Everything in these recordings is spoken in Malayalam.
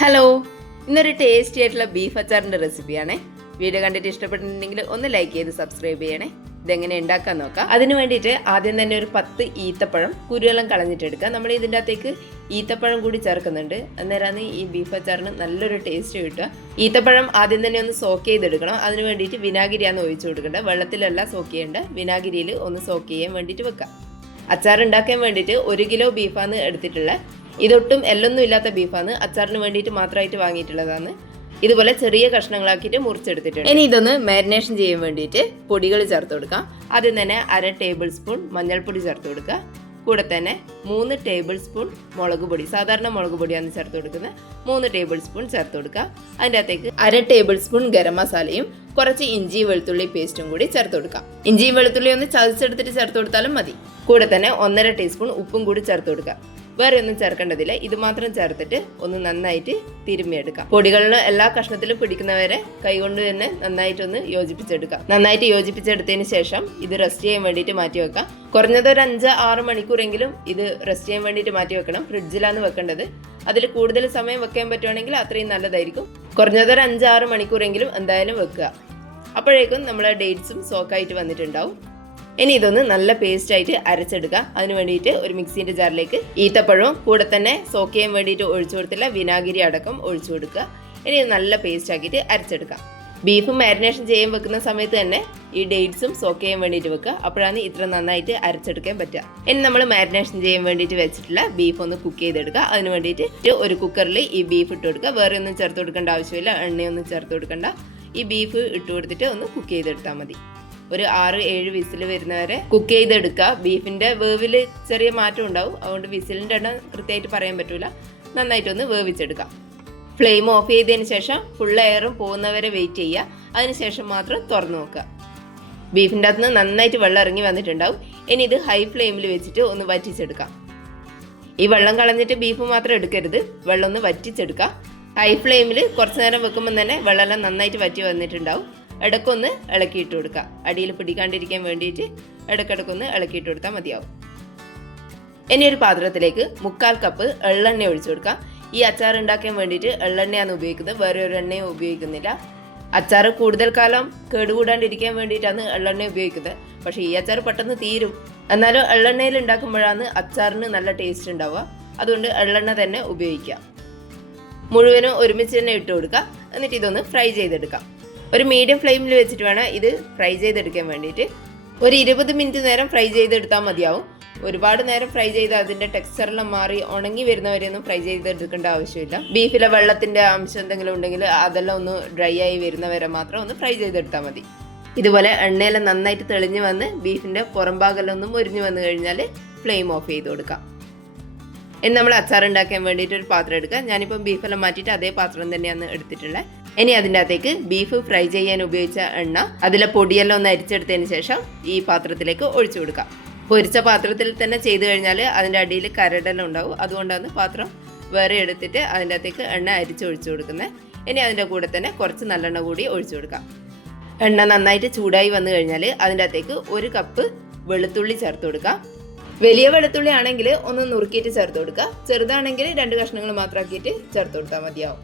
ഹലോ, ഇന്നൊരു ടേസ്റ്റി ആയിട്ടുള്ള ബീഫ് അച്ചാറിൻ്റെ റെസിപ്പിയാണേ. വീഡിയോ കണ്ടിട്ട് ഇഷ്ടപ്പെട്ടിട്ടുണ്ടെങ്കിൽ ഒന്ന് ലൈക്ക് ചെയ്ത് സബ്സ്ക്രൈബ് ചെയ്യണേ. ഇതെങ്ങനെ ഉണ്ടാക്കാൻ നോക്കാം. അതിന് വേണ്ടിയിട്ട് ആദ്യം തന്നെ ഒരു 10 ഈത്തപ്പഴം കുരുവെല്ലാം കളഞ്ഞിട്ടെടുക്കുക. നമ്മൾ ഇതിൻ്റെ അകത്തേക്ക് ഈത്തപ്പഴം കൂടി ചേർക്കുന്നുണ്ട്. അന്നേരമാണ് ഈ ബീഫ് അച്ചാറിന് നല്ലൊരു ടേസ്റ്റ് കിട്ടുക. ഈത്തപ്പഴം ആദ്യം തന്നെ ഒന്ന് സോക്ക് ചെയ്തെടുക്കണം. അതിന് വേണ്ടിയിട്ട് വിനാഗിരിയാണ് ഒഴിച്ചു കൊടുക്കേണ്ടത്. വെള്ളത്തിലല്ല സോക്ക് ചെയ്യേണ്ടത്, വിനാഗിരിയിൽ ഒന്ന് സോക്ക് ചെയ്യാൻ വേണ്ടിയിട്ട് വെക്കാം. അച്ചാർ ഉണ്ടാക്കാൻ വേണ്ടിയിട്ട് 1 കിലോ ബീഫാണ് എടുത്തിട്ടുള്ളത്. ഇതൊട്ടും എല്ലൊന്നും ഇല്ലാത്ത ബീഫാണ്, അച്ചാറിന് വേണ്ടിയിട്ട് മാത്രമായിട്ട് വാങ്ങിയിട്ടുള്ളതാണ്. ഇതുപോലെ ചെറിയ കഷ്ണങ്ങളാക്കിയിട്ട് മുറിച്ചെടുത്തിട്ടുണ്ട്. ഇനി ഇതൊന്ന് മാരിനേഷൻ ചെയ്യാൻ വേണ്ടിയിട്ട് പൊടികൾ ചേർത്ത് കൊടുക്കാം. ആദ്യം തന്നെ 1/2 ടേബിൾ സ്പൂൺ മഞ്ഞൾപ്പൊടി ചേർത്ത് കൊടുക്കുക. കൂടെ തന്നെ 3 ടേബിൾ സ്പൂൺ മുളക് പൊടി, സാധാരണ മുളക് പൊടിയാണ് ചേർത്ത് കൊടുക്കുന്നത്. 3 ടേബിൾ സ്പൂൺ ചേർത്ത് കൊടുക്കുക. അതിൻ്റെ അകത്തേക്ക് 1/2 ടേബിൾ സ്പൂൺ ഗരം മസാലയും കുറച്ച് ഇഞ്ചി വെളുത്തുള്ളി പേസ്റ്റും കൂടി ചേർത്ത് കൊടുക്കാം. ഇഞ്ചിയും വെളുത്തുള്ളി ഒന്ന് ചതച്ചെടുത്തിട്ട് ചേർത്ത് കൊടുത്താലും മതി. കൂടെ തന്നെ 1/2 ടീസ്പൂൺ ഉപ്പും കൂടി ചേർത്ത് കൊടുക്കുക. വേറെ ഒന്നും ചേർക്കേണ്ടതില്ല. ഇത് മാത്രം ചേർത്തിട്ട് ഒന്ന് നന്നായിട്ട് തിരുമ്മിയെടുക്കാം. പൊടികളിൽ എല്ലാ കഷ്ണത്തിലും പിടിക്കുന്നവരെ കൈകൊണ്ട് തന്നെ നന്നായിട്ടൊന്ന് യോജിപ്പിച്ചെടുക്കാം. നന്നായിട്ട് യോജിപ്പിച്ചെടുത്തതിന് ശേഷം ഇത് റെസ്റ്റ് ചെയ്യാൻ വേണ്ടിയിട്ട് മാറ്റി വെക്കാം. കുറഞ്ഞത് ഒരു 5-6 മണിക്കൂറെങ്കിലും ഇത് റെസ്റ്റ് ചെയ്യാൻ വേണ്ടിയിട്ട് മാറ്റി വെക്കണം. ഫ്രിഡ്ജിലാണ് വെക്കേണ്ടത്. അതിൽ കൂടുതൽ സമയം വെക്കാൻ പറ്റുവാണെങ്കിൽ അത്രയും നല്ലതായിരിക്കും. കുറഞ്ഞത് ഒരു 5-6 മണിക്കൂറെങ്കിലും എന്തായാലും വെക്കുക. അപ്പോഴേക്കും നമ്മളെ ഡേറ്റ്സും സോക്കായിട്ട് വന്നിട്ടുണ്ടാവും. ഇനി ഇതൊന്ന് നല്ല പേസ്റ്റ് ആയിട്ട് അരച്ചെടുക്കുക. അതിന് വേണ്ടിയിട്ട് ഒരു മിക്സിൻ്റെ ജാറിലേക്ക് ഈത്തപ്പഴവും കൂടെ തന്നെ സോക്ക് ചെയ്യാൻ വേണ്ടിയിട്ട് ഒഴിച്ചു കൊടുത്തില്ല വിനാഗിരി അടക്കം ഒഴിച്ചു കൊടുക്കുക. ഇനി ഇത് നല്ല പേസ്റ്റ് ആക്കിയിട്ട് അരച്ചെടുക്കാം. ബീഫ് മാരിനേഷൻ ചെയ്യാൻ വെക്കുന്ന സമയത്ത് തന്നെ ഈ ഡേറ്റ്സും സോക്ക് ചെയ്യാൻ വേണ്ടിയിട്ട് വെക്കുക. അപ്പോഴാണ് ഇത്ര നന്നായിട്ട് അരച്ചെടുക്കാൻ പറ്റുക. ഇനി നമ്മൾ മാരിനേഷൻ ചെയ്യാൻ വേണ്ടിയിട്ട് വെച്ചിട്ടുള്ള ബീഫ് ഒന്ന് കുക്ക് ചെയ്തെടുക്കുക. അതിന് വേണ്ടിയിട്ട് ഒരു കുക്കറിൽ ഈ ബീഫ് ഇട്ട് കൊടുക്കുക. വേറെ ഒന്നും ചേർത്ത് കൊടുക്കേണ്ട ആവശ്യമില്ല, എണ്ണയൊന്നും ചേർത്ത് കൊടുക്കേണ്ട. ഈ ബീഫ് ഇട്ട് കൊടുത്തിട്ട് ഒന്ന് കുക്ക് ചെയ്തെടുത്താൽ മതി. ഒരു 6-7 വിസിൽ വരുന്നവരെ കുക്ക് ചെയ്തെടുക്കുക. ബീഫിൻ്റെ വേവിൽ ചെറിയ മാറ്റം ഉണ്ടാവും, അതുകൊണ്ട് വിസിലിൻ്റെ എണ്ണം കൃത്യമായിട്ട് പറയാൻ പറ്റില്ല. നന്നായിട്ടൊന്ന് വേവിച്ചെടുക്കാം. ഫ്ലെയിം ഓഫ് ചെയ്തതിന് ശേഷം ഫുൾ എയറും പോകുന്നവരെ വെയിറ്റ് ചെയ്യുക. അതിനുശേഷം മാത്രം തുറന്നു നോക്കുക. ബീഫിൻ്റെ അകത്ത് നിന്ന് നന്നായിട്ട് വെള്ളം ഇറങ്ങി വന്നിട്ടുണ്ടാവും. ഇനി ഇത് ഹൈ ഫ്ലെയിമിൽ വെച്ചിട്ട് ഒന്ന് വറ്റിച്ചെടുക്കാം. ഈ വെള്ളം കളഞ്ഞിട്ട് ബീഫ് മാത്രം എടുക്കരുത്, വെള്ളം ഒന്ന് വറ്റിച്ചെടുക്കുക. ഹൈ ഫ്ലെയിമിൽ കുറച്ച് നേരം വെക്കുമ്പോൾ തന്നെ വെള്ളമെല്ലാം നന്നായിട്ട് വറ്റി വന്നിട്ടുണ്ടാവും. ഇടയ്ക്കൊന്ന് ഇളക്കിയിട്ട് കൊടുക്കുക. അടിയിൽ പിടിക്കാണ്ടിരിക്കാൻ വേണ്ടിയിട്ട് ഇടയ്ക്കിടയ്ക്കൊന്ന് ഇളക്കിയിട്ട് കൊടുത്താൽ മതിയാവും. ഇനി ഒരു പാത്രത്തിലേക്ക് 1/4 കപ്പ് എള്ളെണ്ണ ഒഴിച്ചു കൊടുക്കുക. ഈ അച്ചാർ ഉണ്ടാക്കാൻ വേണ്ടിയിട്ട് എള്ളെണ്ണയാണ് ഉപയോഗിക്കുന്നത്, വേറെ ഒരു എണ്ണയും ഉപയോഗിക്കുന്നില്ല. അച്ചാർ കൂടുതൽ കാലം കേടുകൂടാണ്ടിരിക്കാൻ വേണ്ടിയിട്ടാണ് എള്ളെണ്ണ ഉപയോഗിക്കുന്നത്. പക്ഷേ ഈ അച്ചാർ പെട്ടെന്ന് തീരും. എന്നാലും എള്ളെണ്ണയിൽ ഉണ്ടാക്കുമ്പോഴാണ് അച്ചാറിന് നല്ല ടേസ്റ്റ് ഉണ്ടാവുക. അതുകൊണ്ട് എള്ളെണ്ണ തന്നെ ഉപയോഗിക്കുക. മുഴുവനും ഒരുമിച്ച് തന്നെ ഇട്ട് കൊടുക്കുക. എന്നിട്ട് ഇതൊന്ന് ഫ്രൈ ചെയ്തെടുക്കാം. ഒരു മീഡിയം ഫ്ലെയിമിൽ വെച്ചിട്ട് വേണം ഇത് ഫ്രൈ ചെയ്തെടുക്കാൻ വേണ്ടിയിട്ട്. ഒരു 20 മിനിറ്റ് നേരം ഫ്രൈ ചെയ്തെടുത്താൽ മതിയാവും. ഒരുപാട് നേരം ഫ്രൈ ചെയ്ത് അതിൻ്റെ ടെക്സ്ചറെല്ലാം മാറി ഉണങ്ങി വരുന്നവരെയൊന്നും ഫ്രൈ ചെയ്തെടുക്കേണ്ട ആവശ്യമില്ല. ബീഫിലെ വെള്ളത്തിൻ്റെ അംശം എന്തെങ്കിലും ഉണ്ടെങ്കിൽ അതെല്ലാം ഒന്ന് ഡ്രൈ ആയി വരുന്നവരെ മാത്രം ഒന്ന് ഫ്രൈ ചെയ്തെടുത്താൽ മതി. ഇതുപോലെ എണ്ണയെല്ലാം നന്നായിട്ട് തെളിഞ്ഞ് വന്ന് ബീഫിൻ്റെ പുറം ഭാഗമെല്ലാം ഒന്നും മുരിഞ്ഞ് വന്നു കഴിഞ്ഞാൽ ഫ്ലെയിം ഓഫ് ചെയ്ത് കൊടുക്കാം. ഇനി നമ്മൾ അച്ചാർ ഉണ്ടാക്കാൻ വേണ്ടിയിട്ട് ഒരു പാത്രം എടുക്കുക. ഞാനിപ്പം ബീഫെല്ലാം മാറ്റിയിട്ട് അതേ പാത്രം തന്നെയാണ് എടുത്തിട്ടുള്ളത്. ഇനി അതിൻ്റെ അകത്തേക്ക് ബീഫ് ഫ്രൈ ചെയ്യാൻ ഉപയോഗിച്ച എണ്ണ, അതിലെ പൊടിയെല്ലാം ഒന്ന് അരിച്ചെടുത്തതിന് ശേഷം ഈ പാത്രത്തിലേക്ക് ഒഴിച്ചു കൊടുക്കാം. പൊരിച്ച പാത്രത്തിൽ തന്നെ ചെയ്ത് കഴിഞ്ഞാൽ അതിൻ്റെ അടിയിൽ കരടെല്ലാം ഉണ്ടാവും. അതുകൊണ്ടാണ് പാത്രം വേറെ എടുത്തിട്ട് അതിൻ്റെ അകത്തേക്ക് എണ്ണ അരിച്ചൊഴിച്ചു കൊടുക്കുന്നത്. ഇനി അതിൻ്റെ കൂടെ തന്നെ കുറച്ച് നല്ലെണ്ണ കൂടി ഒഴിച്ചു കൊടുക്കാം. എണ്ണ നന്നായിട്ട് ചൂടായി വന്നു കഴിഞ്ഞാൽ അതിൻ്റെ അകത്തേക്ക് 1 കപ്പ് വെളുത്തുള്ളി ചേർത്ത് കൊടുക്കാം. വലിയ വെളുത്തുള്ളി ആണെങ്കിൽ ഒന്ന് നുറുക്കിയിട്ട് ചേർത്ത് കൊടുക്കുക. ചെറുതാണെങ്കിൽ 2 കഷ്ണങ്ങൾ മാത്രമാക്കിയിട്ട് ചേർത്ത് കൊടുത്താൽ മതിയാവും.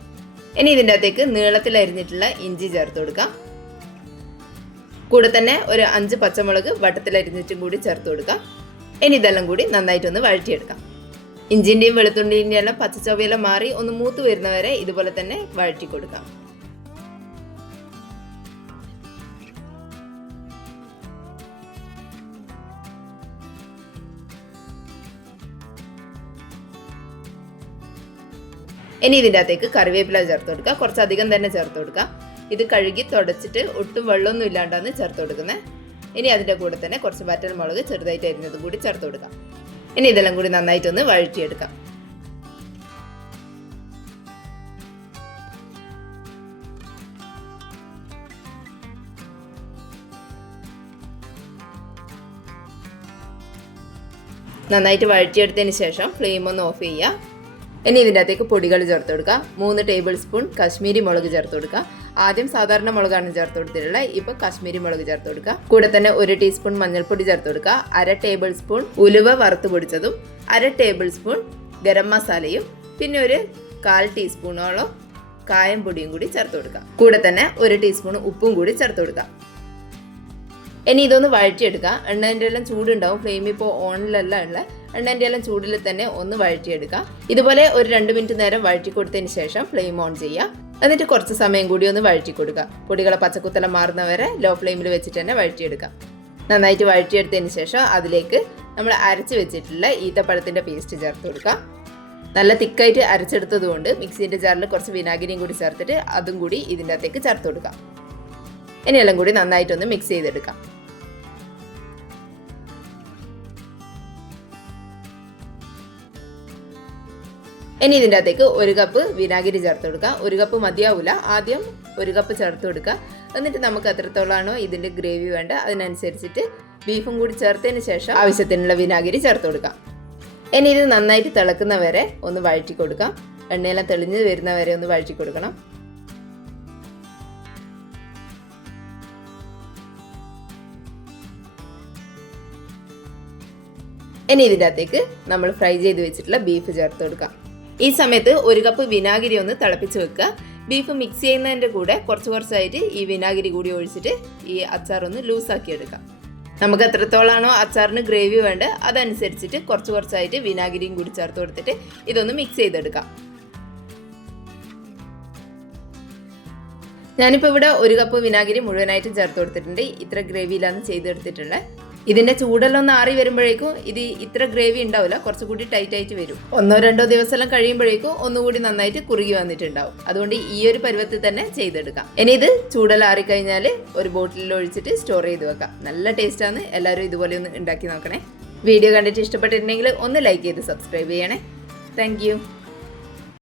ഇനി ഇതിൻ്റെ അകത്തേക്ക് നീളത്തിൽ അരിഞ്ഞിട്ടുള്ള ഇഞ്ചി ചേർത്ത് കൊടുക്കാം. കൂടെ തന്നെ ഒരു 5 പച്ചമുളക് വട്ടത്തിൽ അരിഞ്ഞിട്ടും കൂടി ചേർത്ത് കൊടുക്കാം. ഇനി ഇതെല്ലാം കൂടി നന്നായിട്ടൊന്ന് വഴറ്റിയെടുക്കാം. ഇഞ്ചിൻ്റെയും വെളുത്തുള്ളിൻ്റെയും എല്ലാം പച്ചച്ചവയെല്ലാം മാറി ഒന്ന് മൂത്ത് വരുന്നവരെ ഇതുപോലെ തന്നെ വഴറ്റി കൊടുക്കാം. ഇനി ഇതിൻ്റെ അകത്തേക്ക് കറിവേപ്പില ചേർത്ത് കൊടുക്കുക. കുറച്ചധികം തന്നെ ചേർത്ത് കൊടുക്കുക. ഇത് കഴുകി തുടച്ചിട്ട് ഒട്ടും വെള്ളമൊന്നും ഇല്ലാണ്ടാണ് ചേർത്ത് കൊടുക്കുന്നത്. ഇനി അതിൻ്റെ കൂടെ തന്നെ കുറച്ച് വറ്റൽ മുളക് ചെറുതായിട്ട് അരിഞ്ഞതും കൂടി ചേർത്ത് കൊടുക്കാം. ഇനി ഇതെല്ലാം കൂടി നന്നായിട്ടൊന്ന് വഴറ്റിയെടുക്കാം. നന്നായിട്ട് വഴറ്റിയെടുത്തതിന് ശേഷം ഫ്ലെയിം ഒന്ന് ഓഫ് ചെയ്യുക. ഇനി ഇതിൻ്റെ അകത്തേക്ക് പൊടികൾ ചേർത്ത് കൊടുക്കുക. 3 ടേബിൾ സ്പൂൺ കാശ്മീരി മുളക് ചേർത്ത് കൊടുക്കുക. ആദ്യം സാധാരണ മുളകാണ് ചേർത്ത് കൊടുത്തിട്ടുള്ളത്, ഇപ്പോൾ കാശ്മീരി മുളക് ചേർത്ത് കൊടുക്കുക. കൂടെ തന്നെ 1 ടീസ്പൂൺ മഞ്ഞൾപ്പൊടി ചേർത്ത് കൊടുക്കുക. 1/2 ടേബിൾ സ്പൂൺ ഉലുവ വറുത്ത് പൊടിച്ചതും 1/2 ടേബിൾ സ്പൂൺ ഗരം മസാലയും പിന്നെ ഒരു 1/4 ടീസ്പൂണോളം കായം പൊടിയും കൂടി ചേർത്ത് കൊടുക്കാം. കൂടെ തന്നെ 1 ടീസ്പൂൺ ഉപ്പും കൂടി ചേർത്ത് കൊടുക്കാം. ഇനി ഇതൊന്ന് വഴറ്റിയെടുക്കാം. എണ്ണേൻ്റെ എല്ലാം ചൂടുണ്ടാവും. ഫ്ലെയിം ഇപ്പോൾ ഓണിലല്ല ഉള്ള എണ്ണേൻ്റെ എല്ലാം ചൂടിൽ തന്നെ ഒന്ന് വഴറ്റിയെടുക്കാം. ഇതുപോലെ ഒരു 2 മിനിറ്റ് നേരം വഴറ്റി കൊടുത്തതിന് ശേഷം ഫ്ലെയിം ഓൺ ചെയ്യുക. എന്നിട്ട് കുറച്ച് സമയം കൂടി ഒന്ന് വഴറ്റി കൊടുക്കുക. പൊടികളെ പച്ചക്കുത്തെല്ലാം മാറുന്നവരെ ലോ ഫ്ലെയിമിൽ വെച്ചിട്ട് തന്നെ വഴറ്റിയെടുക്കാം. നന്നായിട്ട് വഴറ്റിയെടുത്തതിന് ശേഷം അതിലേക്ക് നമ്മൾ അരച്ച് വെച്ചിട്ടുള്ള ഈത്തപ്പഴത്തിൻ്റെ പേസ്റ്റ് ചേർത്ത് കൊടുക്കാം. നല്ല തിക്കായിട്ട് അരച്ചെടുത്തത് കൊണ്ട് മിക്സിൻ്റെ ജാറിൽ കുറച്ച് വിനാഗിരിയും കൂടി ചേർത്തിട്ട് അതും കൂടി ഇതിൻ്റെ അകത്തേക്ക് ചേർത്ത് കൊടുക്കാം. ഇനിയെല്ലാം കൂടി നന്നായിട്ടൊന്ന് മിക്സ് ചെയ്തെടുക്കാം. ഇനി ഇതിൻ്റെ അകത്തേക്ക് 1 കപ്പ് വിനാഗിരി ചേർത്ത് കൊടുക്കുക. 1 കപ്പ് മതിയാവില്ല, ആദ്യം 1 കപ്പ് ചേർത്ത് കൊടുക്കുക. എന്നിട്ട് നമുക്ക് എത്രത്തോളമാണോ ഇതിൻ്റെ ഗ്രേവി വേണ്ട അതിനനുസരിച്ചിട്ട് ബീഫും കൂടി ചേർത്തതിന് ശേഷം ആവശ്യത്തിനുള്ള വിനാഗിരി ചേർത്ത് കൊടുക്കാം. ഇനി ഇത് നന്നായിട്ട് തിളക്കുന്നവരെ ഒന്ന് വഴറ്റി കൊടുക്കാം. എണ്ണയെല്ലാം തെളിഞ്ഞ് വരുന്നവരെ ഒന്ന് വഴറ്റി കൊടുക്കണം. ഇനി ഇതിൻ്റെ അകത്തേക്ക് നമ്മൾ ഫ്രൈ ചെയ്ത് വെച്ചിട്ടുള്ള ബീഫ് ചേർത്ത് കൊടുക്കാം. ഈ സമയത്ത് 1 കപ്പ് വിനാഗിരി ഒന്ന് തിളപ്പിച്ച് വെക്കുക. ബീഫ് മിക്സ് ചെയ്യുന്നതിൻ്റെ കൂടെ കുറച്ചായിട്ട് ഈ വിനാഗിരി കൂടി ഒഴിച്ചിട്ട് ഈ അച്ചാർ ഒന്ന് ലൂസാക്കി എടുക്കാം. നമുക്ക് എത്രത്തോളാണോ അച്ചാറിന് ഗ്രേവി വേണ്ടത് അതനുസരിച്ചിട്ട് കുറച്ചായിട്ട് വിനാഗിരിയും കൂടി ചേർത്ത് കൊടുത്തിട്ട് ഇതൊന്ന് മിക്സ് ചെയ്തെടുക്കാം. ഞാനിപ്പോൾ ഇവിടെ 1 കപ്പ് വിനാഗിരി മുഴുവനായിട്ട് ചേർത്ത് കൊടുത്തിട്ടുണ്ട്. ഇത്ര ഗ്രേവിയിലാണ് ചെയ്തെടുത്തിട്ടുള്ളത്. ഇതിൻ്റെ ചൂടെല്ലാം ഒന്ന് ആറി വരുമ്പോഴേക്കും ഇത് ഇത്ര ഗ്രേവി ഉണ്ടാവില്ല, കുറച്ചുകൂടി ടൈറ്റ് ആയിട്ട് വരും. 1-2 ദിവസമെല്ലാം കഴിയുമ്പോഴേക്കും ഒന്നുകൂടി നന്നായിട്ട് കുറുകി വന്നിട്ടുണ്ടാവും. അതുകൊണ്ട് ഈ ഒരു പരുവത്തിൽ തന്നെ ചെയ്തെടുക്കാം. ഇനി ഇത് ചൂടെല്ലാം ആറിക്കഴിഞ്ഞാൽ ഒരു ബോട്ടിലിൽ ഒഴിച്ചിട്ട് സ്റ്റോർ ചെയ്ത് വെക്കാം. നല്ല ടേസ്റ്റാണ്. എല്ലാവരും ഇതുപോലെ ഒന്ന് ഉണ്ടാക്കി നോക്കണേ. വീഡിയോ കണ്ടിട്ട് ഇഷ്ടപ്പെട്ടിട്ടുണ്ടെങ്കിൽ ഒന്ന് ലൈക്ക് ചെയ്ത് സബ്സ്ക്രൈബ് ചെയ്യണേ. താങ്ക്